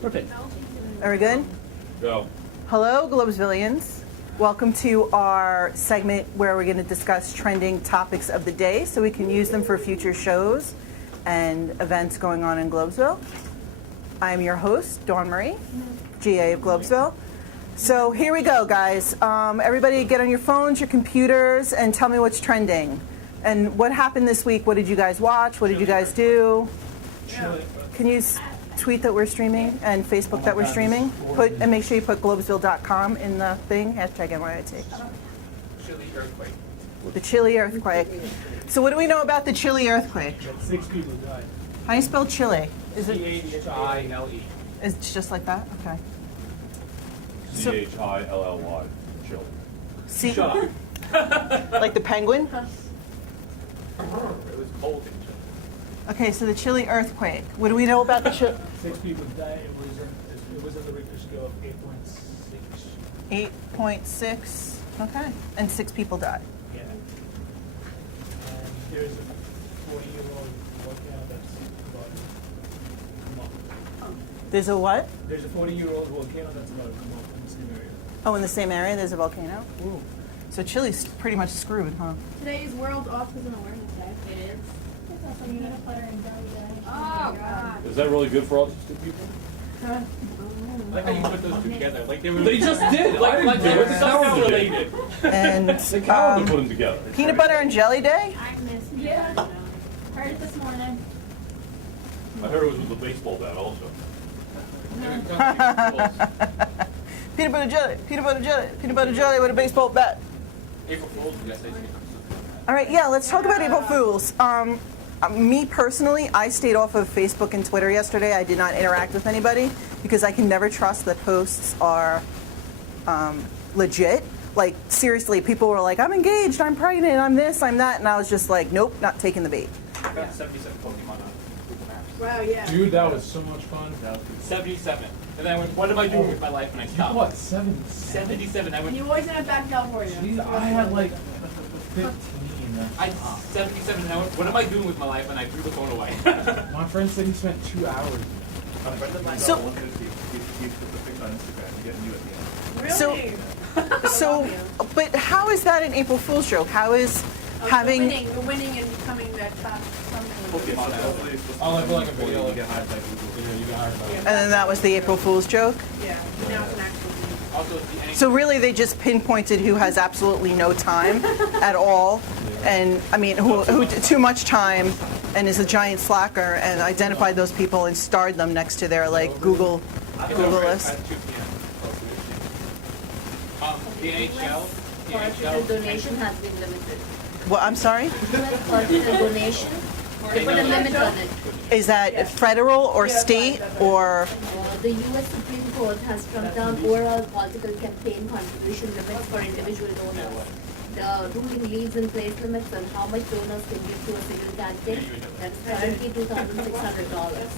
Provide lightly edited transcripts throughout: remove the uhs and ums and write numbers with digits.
Perfect. Are we good? Go. Hello, Globesvillians. Welcome to our segment where we're going to discuss trending topics of the day so we can use them for future shows and events going on in Globesville. I am your host, Dawn Marie, GA of Globesville. So here we go, guys. Everybody get on your phones, your computers, and tell me what's trending. And what happened this week? What did you guys watch? What did you guys do? Can you tweet that we're streaming and Facebook that we're streaming? And make sure you put globesville.com in the thing, hashtag NYIT. Chile earthquake. The Chile earthquake. So what do we know about the Chile earthquake? 6 people died. How do you spell Chile? Is it? Chile. It's just like that? Okay. Chilly. Chili. See? Shut up. Like the penguin? It was cold in Chile. Okay, so the Chile earthquake. What do we know about the Chile? 6 people died. It was on the Richter scale of 8.6. 8.6. Okay. And 6 people died. Yeah. And there's a 40-year-old volcano that's about a month. There's a what? There's a 40-year-old volcano that's about a month in the same area. Oh, in the same area there's a volcano? Ooh. So Chile's pretty much screwed, huh? Today is World Autism Awareness Day. It is. It's also peanut butter and jelly day. Oh, God. Is that really good for autistic people? I like how you put those together. Like they were. They just did. Like they were somehow related. And The calendar put them together. peanut butter and jelly day? I miss peanut butter. Heard it this morning. I heard it was with the baseball bat also. Peanut butter jelly, peanut butter jelly, peanut butter jelly with a baseball bat. April Fools. Yes, I see. All right, yeah, let's talk about April Fools. Me personally, I stayed off of Facebook and Twitter yesterday. I did not interact with anybody because I can never trust that posts are legit. Like, seriously, people were like, I'm engaged, I'm pregnant, I'm this, I'm that, and I was just like, nope, not taking the bait. I found 77 Pokemon on Google Maps. Wow, yeah. Dude, that was so much fun. 77. And then I went, what am I doing with my life? And I You stopped. what, 7? 77. I went. You always end up back in California. Jeez, I had like 15. I 77. And I went, what am I doing with my life? And I threw the phone away. My friend said he spent 2 hours. A friend of mine So- got one he put the pic on Instagram to get new at the end. Really? So, but how is that an April Fool's joke? How is having... You're winning and becoming the top something. Pokemon hopefully it's supposed to I'll have be like a video. you get hired by Google. You get hired by. And then that was the April Fool's joke? Yeah. Now it's an actual thing. Also, the NHL. So really they just pinpointed who has absolutely no time at all, and I mean who too much time and is a giant slacker, and identified those people and starred them next to their like Google list. At 2 p.m. The NHL. The Partial NHL. donation has been limited. Well, I'm sorry, Partial donation, they put a limit on it. is that federal or state or? The U.S. Supreme Court has struck down overall political campaign contribution limits for individual donors. The ruling leaves in place limits on how much donors can give to a single candidate. That's currently $2,600.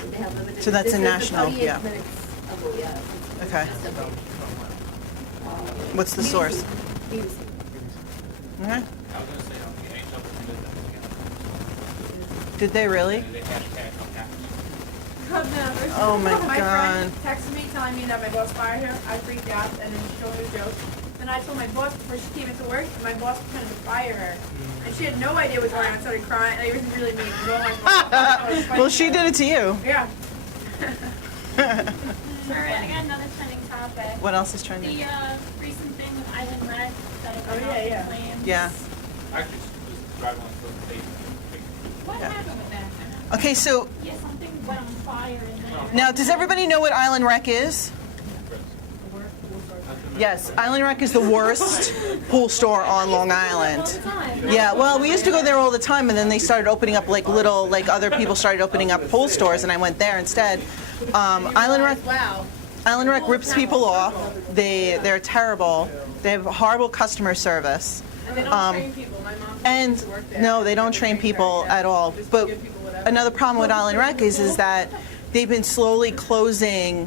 So they have limited. So that's this a is national, 38 yeah. minutes ago, yeah. Okay. Just ago. What's the source? BBC. Okay. I was gonna say the NHL pretended that again. Did they really? They hashtag Oh my My God. friend texted me telling me that my boss fired her. I freaked out and then she told me the joke. Then I told my boss before she came into work, and my boss pretended to fire her. And she had no idea what was going on. I started crying. It was really mean. It was all my fault. I was fighting Well, she her. did it to you. Yeah. Alright, I got another trending topic. What else is trending? The recent thing with Island Red that Oh, yeah, yeah. claims. Yeah. Actually, was driving on the state. What Yeah. happened with that? Okay, so Yeah, something went on fire in there. now does everybody know what Island Rec is? Yes, Island Rec is the worst pool store on Long Island. All the time. Yeah, well, we used to go there all the time, and then they started opening up like little, like other people started opening up pool stores, and I went there instead. Island Rec, Wow. Island Rec rips people off. They're terrible. They have horrible customer service. And they don't train people. My mom And used to work there. no, they don't train people Yeah. at all. Just But give people whatever. another problem with Island Rec is that they've been slowly closing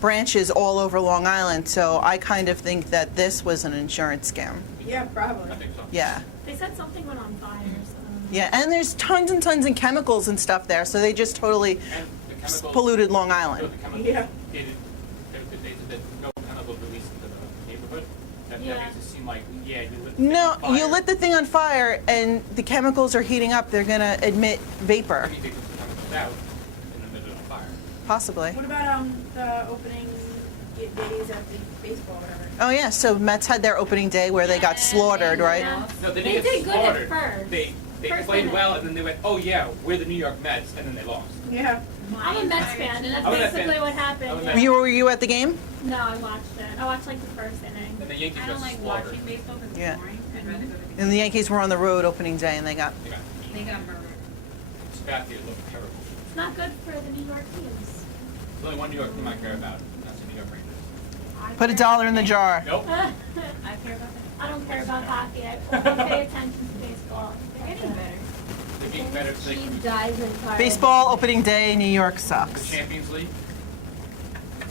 branches all over Long Island. So I kind of think that this was an insurance scam. Yeah, probably. I think so. Yeah. They said something went on fire. So. Yeah, and there's tons and tons of chemicals and stuff there. So they just totally. And the chemicals. polluted Long So Island. the chemicals, Yeah. there's no chemicals released into the neighborhood. That Yeah. makes it seem like, yeah, you lit. No, fire. you lit the thing on fire and the chemicals are heating up. They're going to emit vapor, Maybe they took the chemicals out and then lit it on fire. possibly. What about the opening days at the baseball, whatever? Oh, yeah, so Mets had their opening day where they got slaughtered, right? Yeah. No, they They didn't get did good at slaughtered. first. They First played inning. well, and then they went, oh yeah, we're the New York Mets, and then they lost. Yeah. I'm a Mets fan, and that's I'm a Mets basically fan. what I'm happened. a yeah. Mets Were you at the game? No, I watched it. I watched like the first inning. And the Yankees I got don't like slaughtered. watching baseball because it's Yeah. boring. I'd rather go to the And the Yankees were on the road opening day and they got. They got murdered. Spafford looked terrible. It's not good for the New York teams. There's only one New York team I care about, and that's the New York Rangers. Put $1 in the jar. Nope. I care about that. I don't care about hockey. I only pay attention to baseball. They're getting better. They're getting better. It's like Cheese dies and fire. Baseball opening day in New York the sucks. Champions League,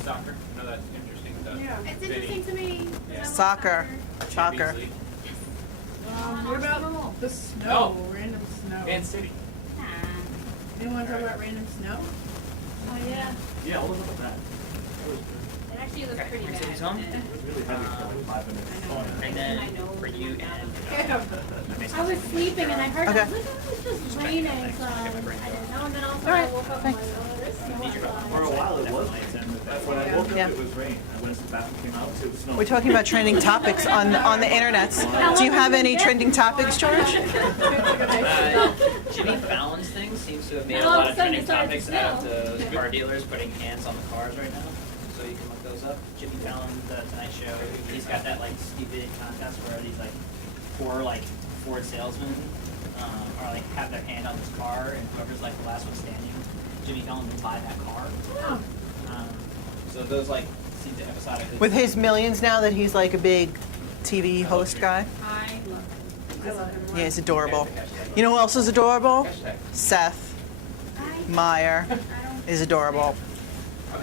soccer. I know that's interesting. Yeah. It's interesting to me. Yeah. Soccer. Soccer. Champions League. What about the snow? Random snow. Man City. Nah. Anyone talk about random snow? Oh yeah. Yeah, what was up with that? That was good. It actually looks pretty bad. It was really heavy for like 5 minutes. And then for you and I was sleeping and I heard Okay. I was like, oh, it's just raining, so I didn't know. And then all of a sudden I woke up and I'm like, oh, there's snow For a outside. while it was nice, and when I woke up Yeah. it was rain. I went to the bathroom, came out, it was snowing. We're talking about trending topics on the internet. Do you have any trending topics, George? Jimmy Fallon's thing seems to have made And a all lot of a of sudden trending it started to topics out snow. of the car dealers putting hands on the cars right now. So you can look those up. Jimmy Fallon, the Tonight Show, he's got that like stupid contest where these like four like Ford salesmen are like have their hand on this car, and whoever's like the last one standing, Jimmy Fallon will buy that car. Oh. So those like seem to episodically. With his millions now that he's like a big TV host guy. I love it. I love him. Yeah, he's adorable. You know who else is adorable? Hashtag. Seth Meyer is adorable.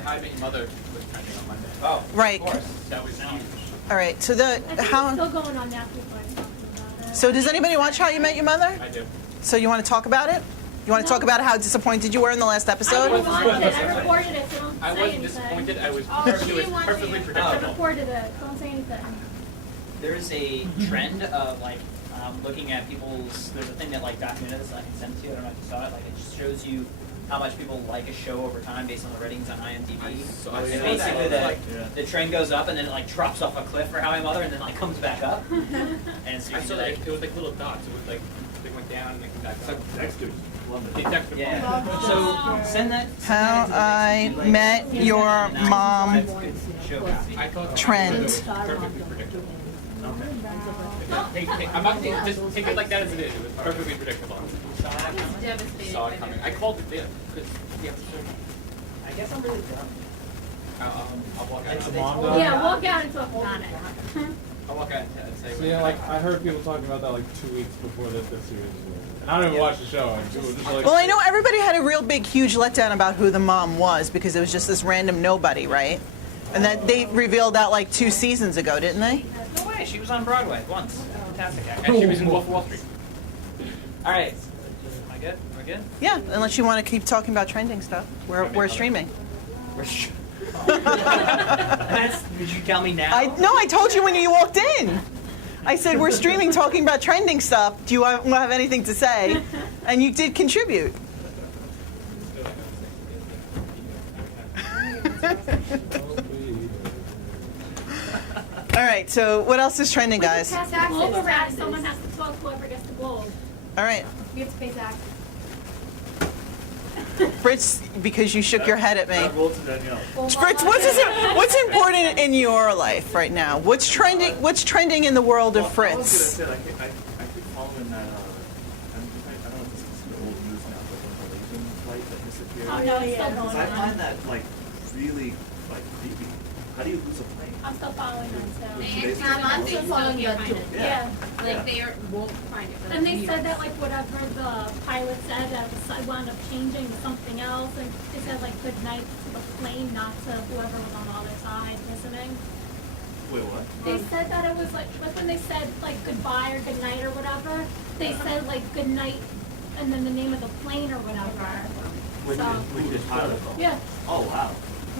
How I Met Your Mother was trending on Monday. Oh, Right. Of course. That was huge. All right, so the I think it's how? still going on now. People are talking about it. So does anybody watch How You Met Your Mother? I do. So you want to talk about it? You want to talk about how disappointed you were in the last I episode? didn't watch it. I reported it, so don't I say wasn't anything. disappointed. I was Oh, she perfectly, didn't watch perfectly it. I predictable. reported it. Don't say anything. There's a trend of like looking at people's. There's a thing that like documented this. I can send it to you. I don't know if you saw it. Like it just shows you how much people like a show over time based on the ratings on IMDb. I saw And that. basically Like, the trend goes up and then it like drops off a cliff for How I Met Your Mother and then like comes back up. And so you I can saw do, like like it was like little dots. It was like they went down and they came back up. Dexter, love They it. texted yeah. So send that. How I Met Your Mom That's good show. I thought Trend. it was perfectly predictable. I'm not just take it like that as it is. It was perfectly predictable. I was devastated. Saw it coming. I called it then because the episode. I guess I'm really dumb. I'll walk out. It's- Mondo? Yeah, walk out into a hole in it. I'll walk out and say. So yeah, like I heard people talking about that like 2 weeks before this series was. And I don't even watch the show. Like, people were just like, Well, I know everybody had a real big, huge letdown about who the mom was because it was just this random nobody, right? And that they revealed that like 2 seasons ago, didn't they? No way, she was on Broadway once. Fantastic actor. And she was in Wolf of Wall Street. All right. Am I good? We're good? Yeah, unless you want to keep talking about trending stuff. We're streaming. Did you tell me now? I told you when you walked in. I said we're streaming, talking about trending stuff. Do you want to have anything to say? And you did contribute. All right. So what else is trending, guys? Pass the globe around. Someone has to talk whoever gets the globe. All right, We have to pay taxes. Fritz, because you shook your head at me. Roll to Danielle. Fritz, what's important in your life right now? What's trending? What's trending in the world of I was Fritz? gonna say, I keep following that, I don't know if this is considered old news now, but the Malaysian flight that disappeared. Oh no, it's still Because going I find on. that like really like creepy. How do you lose a plane? I'm still following them They too. actually I'm still following can't that find too. it. Yeah. Like they won't find it. For And they years. said that like whatever the pilot said, that it wound up changing to something else, and they said like good night to the plane, not to whoever was on the other side listening. Wait, what? They said that it was like when they said like goodbye or good night or whatever, they said like good night and then the name of the plane or whatever. With this pilot? Yeah. Oh, wow.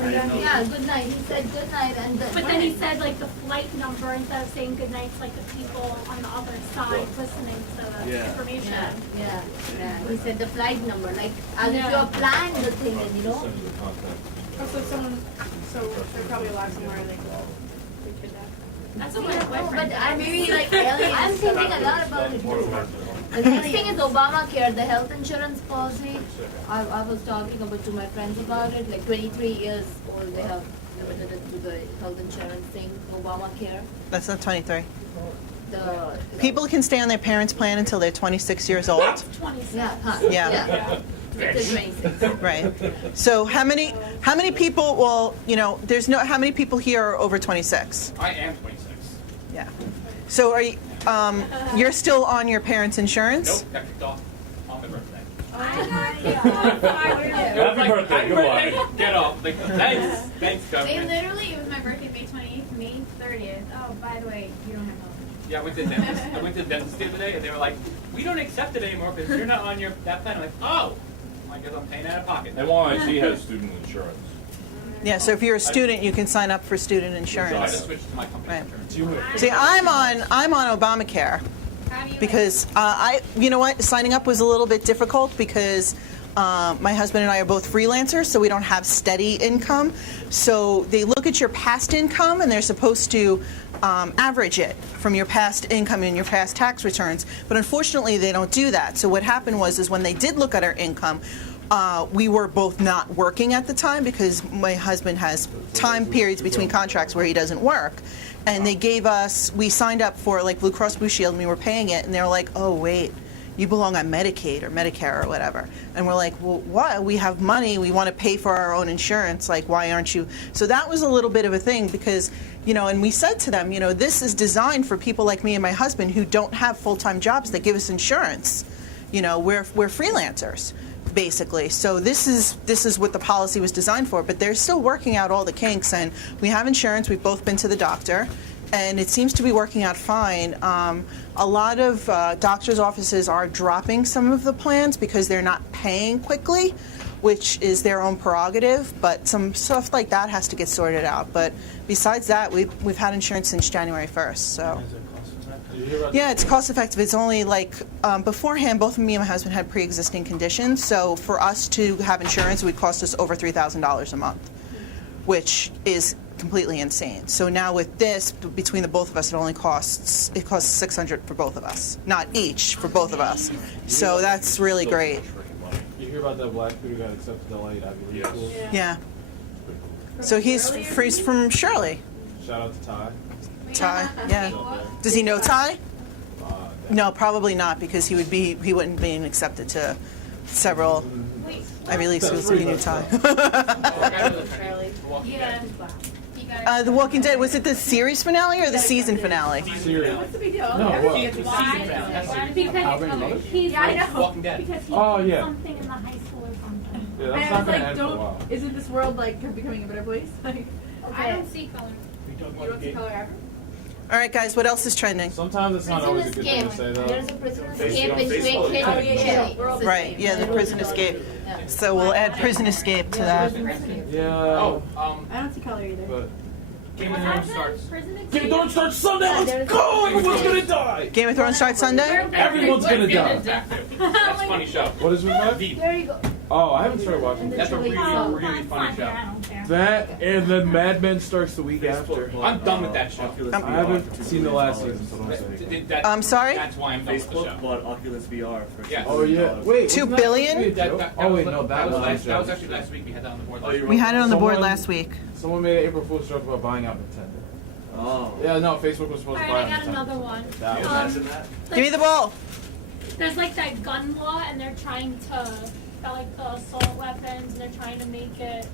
I didn't know. Yeah, good night. He said good night and the. But then he said like the flight number instead of saying good night to like the people on the other side listening to the Yeah. information. Yeah. He said the flight number, like as if you have planned the thing and you know. Send you the contact. Oh, so they're probably alive somewhere and they kidnap. That's what Yeah, my no, boyfriend but I did. maybe like aliens. I'm thinking a lot about it. The next thing is Obamacare, the health insurance policy. I was talking to my friends about it. Like 23 years old, they have limited it to the health insurance thing, Obamacare. That's not 23. The People can stay on their parents' plan until they're 26 years old. 26. yeah, huh, Yeah. It's 26. Right. So how many people, well, how many people here are over 26? I am 26. Yeah. So are you, you're still on your parents' insurance? Nope, got kicked off on my birthday. Happy birthday, goodbye. Get off. Like, thanks, They government. literally, it was my birthday, May 28th, May 30th. Oh, by the way, you don't have health. Yeah, I went to the dentist. I went to the dentist the other day, and they were like, "We don't accept it anymore because you're not on that plan." I'm like, "Oh, I guess I'm paying out of pocket." NYC has student insurance. Yeah, so if you're a student, you can sign up for student So I insurance. just switched to my company Right. insurance. See, I'm on Obamacare Have you, because you know what, signing up was a little bit difficult because my husband and I are both freelancers, so we don't have steady income. So they look at your past income and they're supposed to average it from your past income and your past tax returns. But unfortunately, they don't do that. So what happened was when they did look at our income, we were both not working at the time because my husband has time periods between contracts where he doesn't work. And they gave us, we signed up for like Blue Cross Blue Shield and we were paying it, and they were like, oh, wait, you belong on Medicaid or Medicare or whatever. And we're like, well, what? We have money. We want to pay for our own insurance. Like, why aren't you? So that was a little bit of a thing because, and we said to them, this is designed for people like me and my husband who don't have full-time jobs that give us insurance. We're freelancers, basically. So this is what the policy was designed for. But they're still working out all the kinks. And we have insurance. We've both been to the doctor. And it seems to be working out fine. A lot of doctors' offices are dropping some of the plans because they're not paying quickly, which is their own prerogative. But some stuff like that has to get sorted out. But besides that, we've had insurance since January 1st. So. Yeah, it's cost effective. It's only like beforehand, both me and my husband had pre-existing conditions. So for us to have insurance, it would cost us over $3,000 a month, which is completely insane. So now with this, between the both of us, it costs $600 for both of us, not each for both of us. So that's really great. You hear about that black dude who got accepted to LA Ivy League Yes. school? Yeah. So he's from Shirley. Shout out to Ty. Ty, yeah. Does he know Ty? No, probably not, because he wouldn't be accepted to several Ivy League schools if he knew Ty. Yeah. The Walking Dead, was it the series finale or the season finale? Serious. What's the big deal? No, what? Because he's Yeah, I like, know. Walking Dead. because he Oh, did yeah. something in the high school or something. Yeah, And that's I not was gonna like, end for a while. isn't this world like becoming a better place? Like, I don't see color. you don't see color ever? All right, guys, what else is trending? Sometimes it's not Prison always a good thing escape. to say, though. There's a prison Facebook. escape in Facebook. Twin Oh, yeah. We're all the Right, yeah, the prison escape. So we'll add prison escape to that. Yeah. Oh, I don't see color either. But Game of What Thrones happened? starts. Prison Game escape? of Thrones starts Sunday. Let's go. Everyone's gonna die. Game of Thrones starts Sunday? Everyone's gonna die. That's a funny show. What is it, Mike? Veep. There you go. Oh, I haven't started watching That's a really, Oh, really funny fine, show. I don't care. that, and then Mad Men starts the week after. I'm done with that show. I haven't seen the last season, so don't say. I'm sorry? That's why I'm done with the Facebook show. bought Oculus VR for Yeah. Oh yeah. Wait. $2 wasn't that billion? supposed to be a joke? Oh wait, no, that was last, a that was joke. actually last week. We had that on the board. Oh, last you week. We had it on the board Someone- last week. Someone made an April Fool's joke about buying out Nintendo. Oh. Yeah, no, Facebook was supposed to buy Alright, I out got Nintendo. another one. That You was imagine that? Give me the ball. There's like that gun law, and they're trying to, like the assault weapons, and they're trying to make it,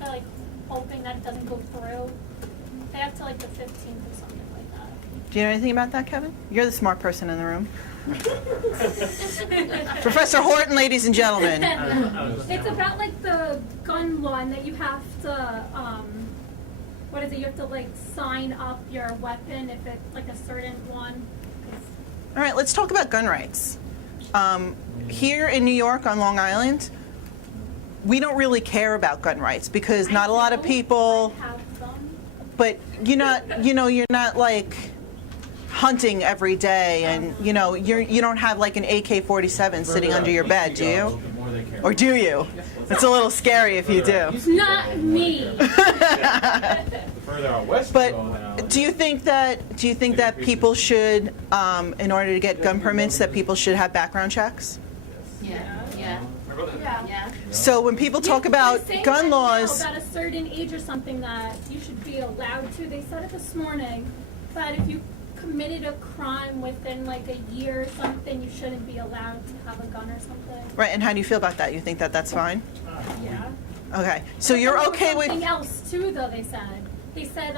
they're like hoping that it doesn't go through. They have to like the 15th or something like that. Do you know anything about that, Kevin? You're the smart person in the room. Professor Horton, ladies and gentlemen. It's about like the gun law, and that you have to, what is it? You have to like sign up your weapon if it's like a certain one. All right, let's talk about gun rights. Here in New York on Long Island, we don't really care about gun rights because not a lot of people, I have some. but you're not like hunting every day, and you don't have like an AK-47 sitting under your bed, do you? The more they care. Or do you? It's a little scary if you do. Not me. The further out west But you go now. do you think that people should, in order to get gun permits, that people should have background checks? Yeah, yeah, My brother. yeah. So when people talk about They're saying gun that now, laws, about a certain age or something that you should be allowed to. They said it this morning, that if you committed a crime within like a year or something, you shouldn't be allowed to have a gun or something. right? And how do you feel about that? You think that that's fine? Yeah. Okay, so you're But there okay was with? something else too, though. They said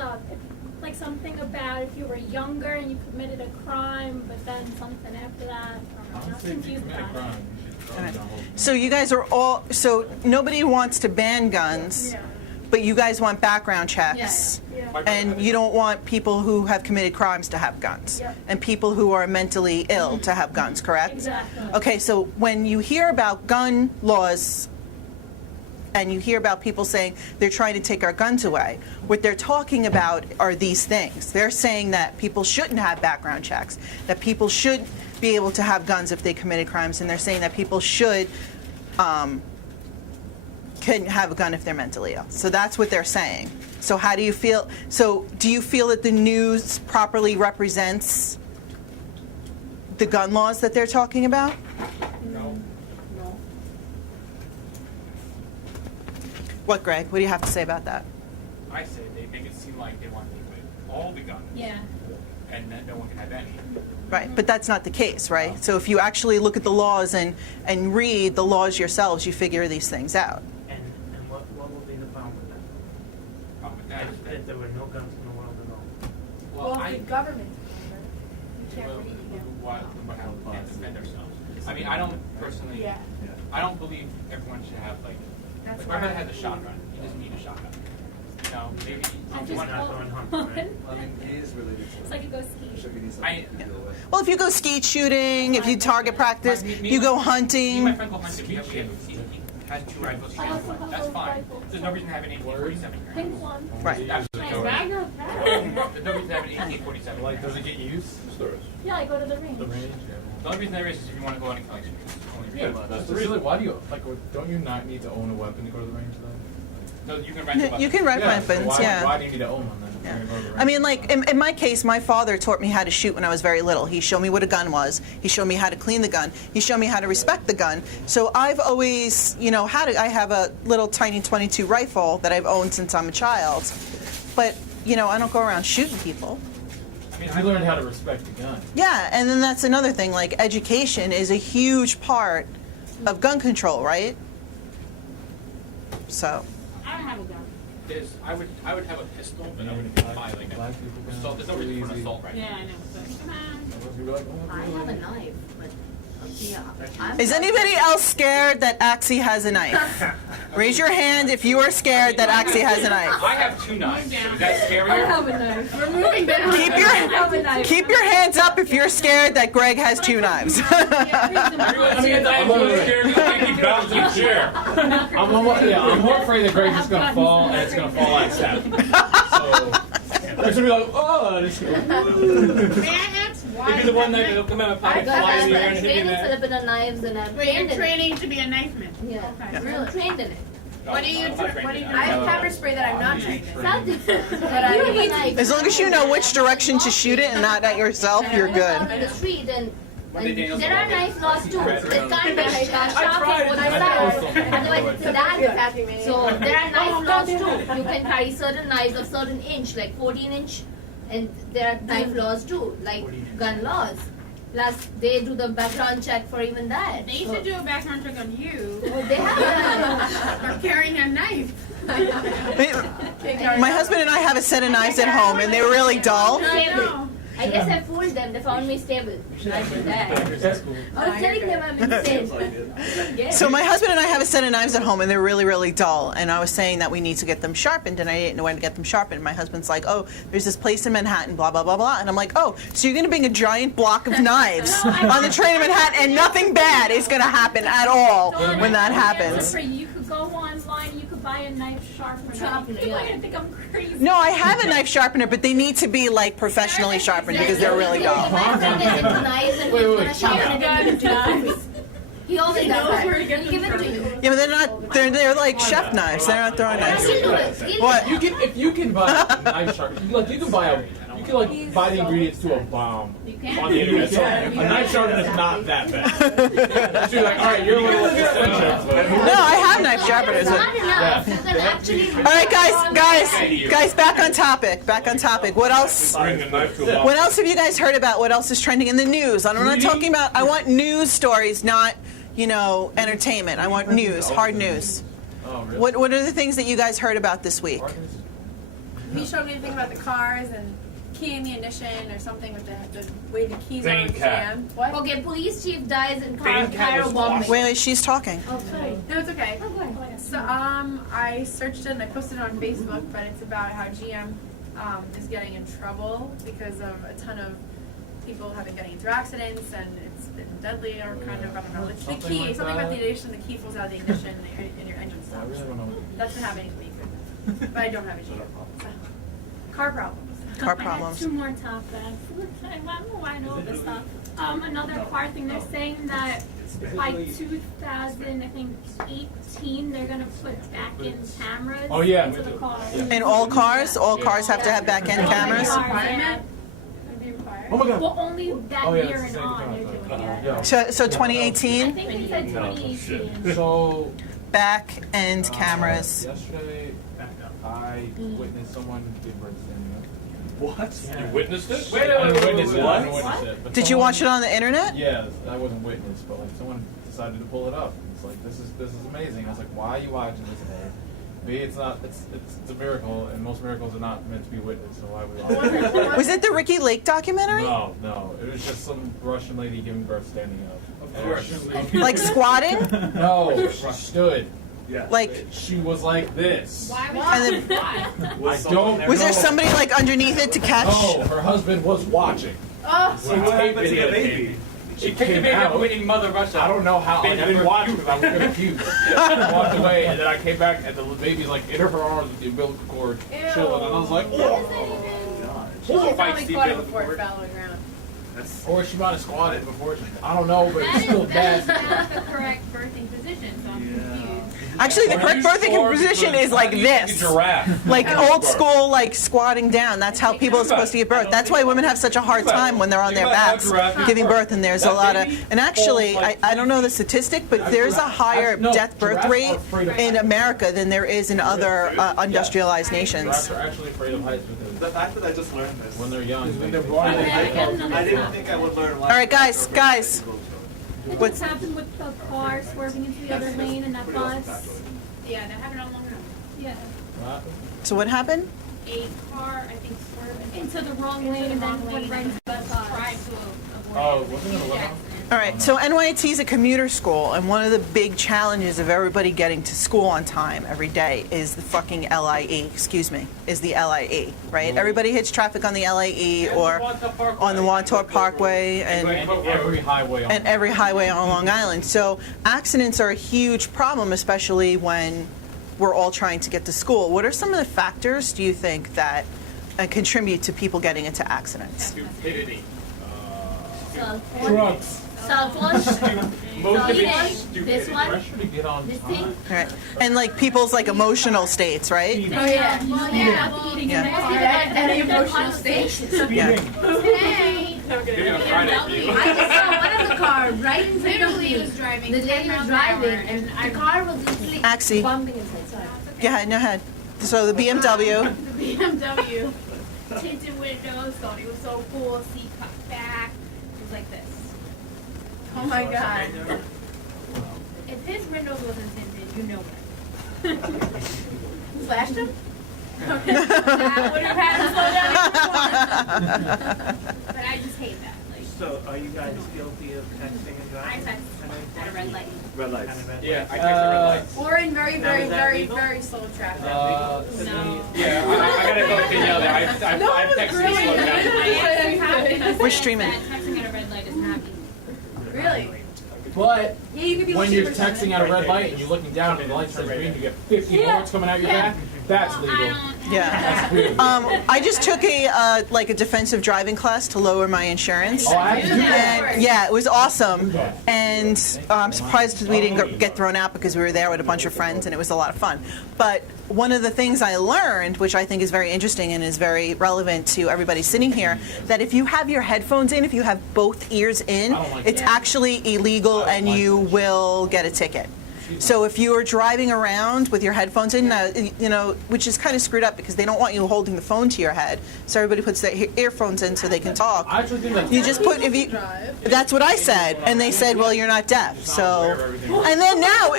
like something about if you were younger and you committed a crime, but then something after that. I'm not confused about it. Okay. So you guys are all, so nobody wants to ban guns, but you guys want background checks. And you don't want people who have committed crimes to have guns. Yep. And people who are mentally ill to have guns, correct? Exactly. Okay, so when you hear about gun laws and you hear about people saying they're trying to take our guns away, what they're talking about are these things. They're saying that people shouldn't have background checks, that people should be able to have guns if they committed crimes, and they're saying that people should can have a gun if they're mentally ill. So that's what they're saying. So how do you feel? So do you feel that the news properly represents the gun laws that they're talking about? No. What, Greg? What do you have to say about that? I say they make it seem like they want to take away all the guns. Yeah. And that no one can have any. Right, but that's not the case, right? So if you actually look at the laws and read the laws yourselves, you figure these things out. And what would be the problem with that? Problem with that is that, If there were no guns in the world at all. well, Well, I, the government, we can't well, read it. why, how we can't defend ourselves. I mean, I don't personally, Yeah, I don't believe everyone should have like that's my brother why. has a shotgun. He doesn't need a shotgun. You know, maybe I if just you want not to. going hunting, want right? I mean, he is related to. It's like you go ski. I, Well, if you go skeet shooting, if you target practice, you go me and hunting. my friend go hunting. He has two rifles. He I has also one. have That's a fine. rifle. There's no reason to have an AK-47 here. Pink one. Right. Absolutely no Nice. reason. There's no reason to have an AK-47. Like, does it get used? Stores. Yeah, I go to the range. The range, The only reason there is if you want to go out and collect streets. Only yeah. reason. That's the reason. Why do you like? Don't you not need to own a weapon to go to the range then? No, you can rent a weapon. You can rent Yeah, weapons, so yeah. why do you need to own one then? Yeah. If you're gonna go to the I mean, range? like, in my case, my father taught me how to shoot when I was very little. He showed me what a gun was. He showed me how to clean the gun. He showed me how to respect the gun. So I've always, I have a little tiny .22 rifle that I've owned since I'm a child. But, I don't go around shooting people. I mean, you learned how to respect the gun. Yeah, and then that's another thing. Like, education is a huge part of gun control, right? So, I don't have a gun. I would have a pistol, but I wouldn't buy like Black a people gun. assault. There's no reason for an assault rifle. Yeah, I know. But come on. You'd be like, oh, I really? have a knife, but yeah, I'm is anybody else scared that Axie has a knife? Raise your hand if you are scared that Axie has a knife. I have two knives. So is that scarier? I have a knife. We're moving down. Keep your hands up if you're scared that Greg has two knives. I mean, I'm more scared because I keep bouncing the chair. I'm more afraid that Greg's just gonna fall and it's gonna fall like step. So there's gonna be like, oh, this May I ask why? Maybe the one that will come out of my pocket, fly in the air, and hit me in training the head. Filipino knives and I'm But trained you're in it. training to be a knife man. Yeah, Okay. I'm trained in it. What do you I'm not tra- trained what do in you that. I have pepper spray that I'm not trained in. Self-defense. But I You need have a knife. As long as you know which direction to shoot it and not at yourself, you're Out good. in the street and Monday Daniels there are Monday. knife laws too. It can't be sharp tried. on one I side. Otherwise it's a bad Attacking me. So there are knife laws too. You can carry certain knives of certain inch, like 14 inch, and there are knife laws too, like gun laws. Plus they do the background check for even that. They used to do a background check on you They have for carrying a knife. My husband and I have a set of knives at home, and they're really dull. I know. I guess I fooled them. They found me stable. I did that. That's cool. I was telling them I'm insane. Yeah. So my husband and I have a set of knives at home, and they're really, really dull. And I was saying that we need to get them sharpened, and I didn't know where to get them sharpened. My husband's like, oh, there's this place in Manhattan, blah, blah, blah, blah. And I'm like, oh, so you're going to bring a giant block of knives on the train in Manhattan, and nothing bad is going to happen at all when that happens. For you who go online, you could buy a knife sharpener. Sharpener, People are yeah. gonna think I'm crazy. No, I have a knife sharpener, but they need to be like professionally sharpened because they're really dull. My friend gets into knives and Wait, he's wait, gonna sharpen it and give it to you. He always does that. where to get He'll give it them to you. Yeah, but they're not. They're like chef knives. They're not throwing knives. He'll do it. He'll What? do You it. can, if you can buy a knife sharpener, you can buy buy the ingredients to a bomb on the internet. So a knife sharpener is not that bad. So you're like, all right, you're a little eccentric, but No, I have knife sharpeners. It's not enough. You can actually. All right, guys, back on topic. What else? bring a knife to a bomb. What else have you guys heard about? What else is trending in the news? I'm not talking about. I want news stories, not entertainment. I want news, hard news. Oh, really? What are the things that you guys heard about this week? He showed me anything about the cars and keying the ignition or something with the way the keys are Thane cat. jammed. What? Okay, police chief dies in Thane cat Cairo was bombing. Wait, she's talking. Oh, sorry. No, it's okay. Oh, go ahead. So, I searched it and I posted it on Facebook, but it's about how GM is getting in trouble because of a ton of people have been getting into accidents and it's been deadly or kind of, I don't know. It's the Something key, like something about the that. ignition, the key falls out of the ignition and your engine I stops. really don't know. That's been happening to me, but I don't have a GM. So. Car problems. Car I got problems. 2 more topics. I don't know why I know all this stuff. Another car thing, they're saying that by 2018, they're gonna put back-in cameras Oh, yeah. into the cars. Yeah. In all cars have to have back-end cameras. Yeah. Oh my god. Well, only that Oh, yeah, year it's and the same on they're concept. doing it. Yeah. So I 2018, think they said 2018. So back-end cameras. Yesterday, I witnessed someone give birth standing up. What? You witnessed it? Wait, I didn't witness it. I didn't witness it. But Did you someone- watch it on the internet? Yeah, I wasn't witness, but like someone decided to pull it up. It's like this is amazing. I was like, why are you watching this? A, B, it's not. It's a miracle, and most miracles are not meant to be witnessed. So why would we watch it? Was it the Ricky Lake documentary? No, it was just some Russian lady giving birth standing up. Of course. Like squatting? No, she stood. Yeah. Like, She was like this. Why would And you then- why? Was I don't. was there know. somebody like underneath it to catch? No, her husband was watching. Oh, So what happened to the baby? She kicked the baby out. up winning Mother Russia. I don't know how. Like, I didn't watch it because I was confused. I walked away, and then I came back, and the baby's like in her arms with the umbilical cord chilling, and I was like, oh. she Fight probably Steve caught it Bale before it before. fell on the ground. That's Or she might have squatted before. I don't know, but it's That still is not bad. the correct birthing position, so I'm confused. Actually, the Or correct you birthing squat position because is like you this. a giraffe. Like old school, like squatting down. That's how people are supposed to give birth. That's why women have such a hard time when they're on their backs giving birth. And there's a lot of, and actually, I don't know the statistic, but there's a higher death birth rate in America than there is in other industrialized nations. Giraffes are actually afraid of heights because the fact that I just learned this. when they're young, When they they're born, Okay, I get another I didn't topic. think I would learn. All right, guys. Did What's- this happen with the car swerving into the other lane and that bus? Yeah, that happened on Long Island. Yeah. So what happened? A car, I think, swerved Into the wrong lane and then went right into the bus. tried to avoid Oh, it. wasn't it a Huge limo? accident. All right, so NYT is a commuter school, and one of the big challenges of everybody getting to school on time every day is the fucking LIE, is the LIE, right? Everybody hits traffic on the LIE or on the Wantaw Parkway and every highway on. every highway on Long Island. So accidents are a huge problem, especially when we're all trying to get to school. What are some of the factors, do you think, that contribute to people getting into accidents? Stupidity. Cell phone. Drugs. Cell phone. Most of Eating. it's This stupid. one. Pressure to get on This time. thing. Right. And like people's like emotional states, right? Oh yeah. Well, yeah. Eating Yeah. in the car. Any emotional states. Yeah. Hey. Maybe on Friday for you. I just saw one of the car right in front of Literally me. was driving. The 10 lady was miles an hour, driving, and the car was literally Axie. bumping inside. Sorry. Go ahead, go ahead. So the BMW. The BMW, tinted windows, thought it was so cool, seat cut back. It was like this. Oh my god. If his windows wasn't tinted, you know what. Flashed him? I would have had to slow down. But I just hate that. Like, So are you guys guilty of texting and I driving? text at a red light. Red lights. Yeah, I texted red lights. Or in very, very, is that very, legal? very slow traffic. No. Yeah, I gotta go with Danielle there. I've texted really slow down. I actually have been We're streaming. that texting at a red light is not easy. Really? But Yeah, you could be when looking you're for texting at a red light and you're looking down and the light turns green, you get 50 bullets coming out your back. That's Well, legal. I don't. Yeah. I just took a defensive driving class to lower my insurance. Oh, I have to do that. And yeah, it was awesome. And I'm surprised we didn't get thrown out because we were there with a bunch of friends and it was a lot of fun. But one of the things I learned, which I think is very interesting and is very relevant to everybody sitting here, that if you have your headphones in, if you have both ears in, I don't like it's that. actually illegal and you will get a ticket. So if you are driving around with your headphones in, which is kind of screwed up because they don't want you holding the phone to your head, so everybody puts their earphones in so they can talk. I actually think that's You just put if you. That's what I said, and they said, "Well, you're not deaf." So, and then now,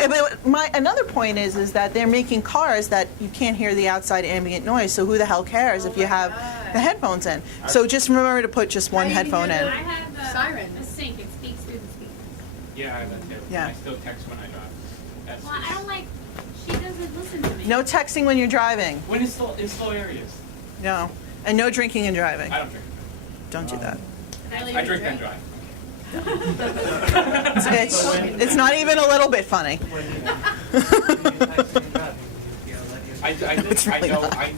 my another point is that they're making cars that you can't hear the outside ambient noise. So who the hell cares if you have the headphones in? So just remember to put just one headphone I in. have Siren. a sync. It speaks through the speakers. Yeah, I have that too. Yeah. I still text when I drive. That's Well, I don't like. She doesn't listen to me. No texting when you're driving. when it's in slow areas. No, and no drinking and driving. I don't drink. Don't do that. I drink and drive. It's not even a little bit funny. It's really not. I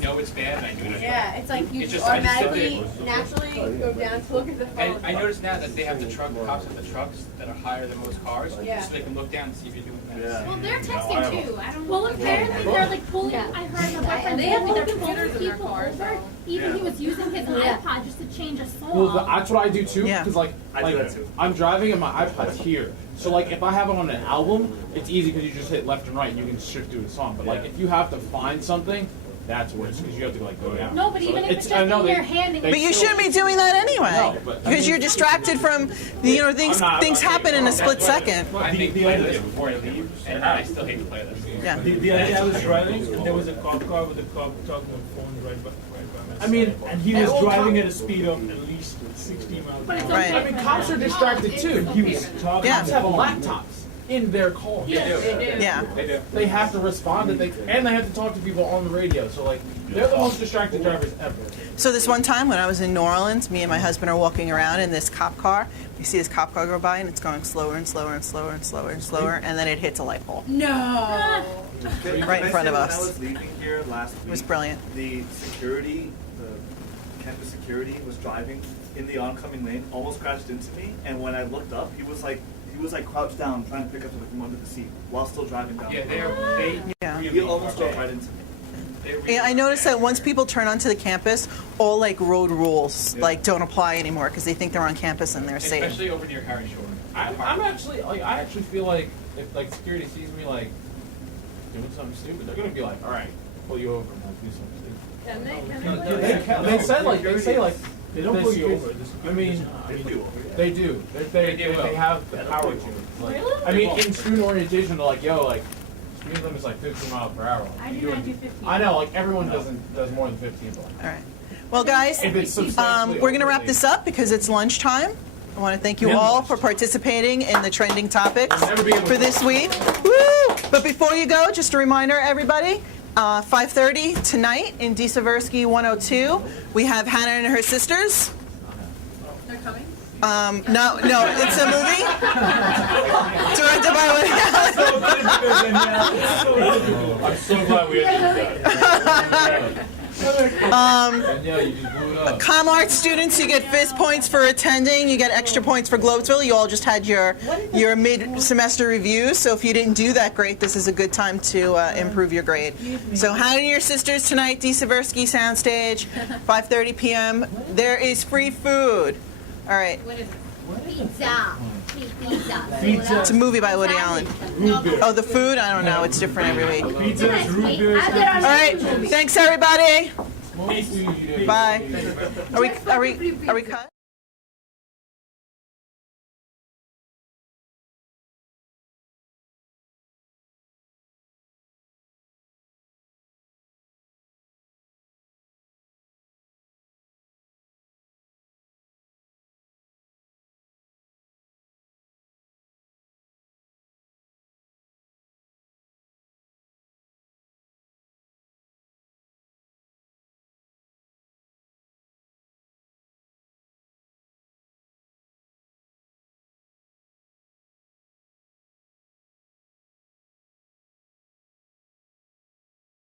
know it's bad and I do it. Yeah, it's like you It's just just- I just automatically, sit naturally go down to look at the phone. And I noticed now that they have the cops have the trucks that are higher than most cars, Yeah. so they can look down and see if you're doing fast. Yeah. Well, they're texting too. I don't. Well, apparently they're like pulling. Yeah. I heard my boyfriend They say have that they're computers pulling in their people cars, over. so- Even he was using his Yeah. iPod just to change a song. Well, that's what I do too. Yeah. Because I do that too. I'm driving and my iPod's here. So like if I have it on an album, it's easy because you just hit left and right and you can shift through the song. But like Yeah. if you have to find something, that's worse because you have to like go down. No, but So even if it's just I know in they- your hand, it they But you still- shouldn't be doing that anyway, No, but- because you're distracted from, things. I'm not- Things happen in a split second. I think The play idea- this before I leave, and I still hate to play this. Yeah. The idea I was driving, and there was a cop car with a cop talking on the phone right by my I mean, side. And he and was all driving cop- at a speed of at least 60 miles But an it's hour. Right. I mean, cops are distracted too. He was talking Yeah. on Cops the have phone. laptops in their car. They do. Yeah. They do. They have to respond and they have to talk to people on the radio. So like they're the most distracted drivers ever. So this one time when I was in New Orleans, me and my husband are walking around in this cop car. We see this cop car go by and it's going slower and slower and slower and slower and slower, and then it hits a light pole. No. Right in front of us. When I was leaving here last week, It was brilliant. the campus security was driving in the oncoming lane, almost crashed into me, and when I looked up, he was like crouched down trying to pick up something from under the seat while still driving down. Yeah, the road. they Yeah. He almost drove right into me. Yeah, I noticed that once people turn onto the campus, all like road rules like don't apply anymore because they think they're on campus and they're safe. especially over near Harry Shore. I'm actually like I actually feel like if like security sees me like doing something stupid, they're gonna be like, all right, pull you over and like do something stupid. They say like They don't the pull you security- over. The I mean, security- They do. they do. They have the power to. Like, Really? I mean, in student orientation, they're like, yo, like speed limit's like 15 miles per hour. I do not do 15. I know, like everyone does more than 15, but like, All right. Well, guys, if it's substantially we're going to over, wrap this up because it's lunchtime. I want to thank you all for participating in the trending topics never be able for to- this week. Woo! But before you go, just a reminder, everybody, 5:30 tonight in D. Seversky 102, we have Hannah and her sisters. They're coming? No, it's a movie directed by Woody Allen. I'm so glad we had that. Danielle, you just blew it up. ComArt students, you get FIS points for attending. You get extra points for Globesville. You all just had your mid-semester reviews, so if you didn't do that great, this is a good time to improve your grade. So Hannah and your sisters tonight, D. Seversky Soundstage, 5:30 p.m. There is free food. All right. What is it? Pizza. Pizza. It's a movie by Woody Allen. Oh, the food? I don't know. It's different every week. Pizzas, root beers. All right. Thanks, everybody. Bye. Are we cut?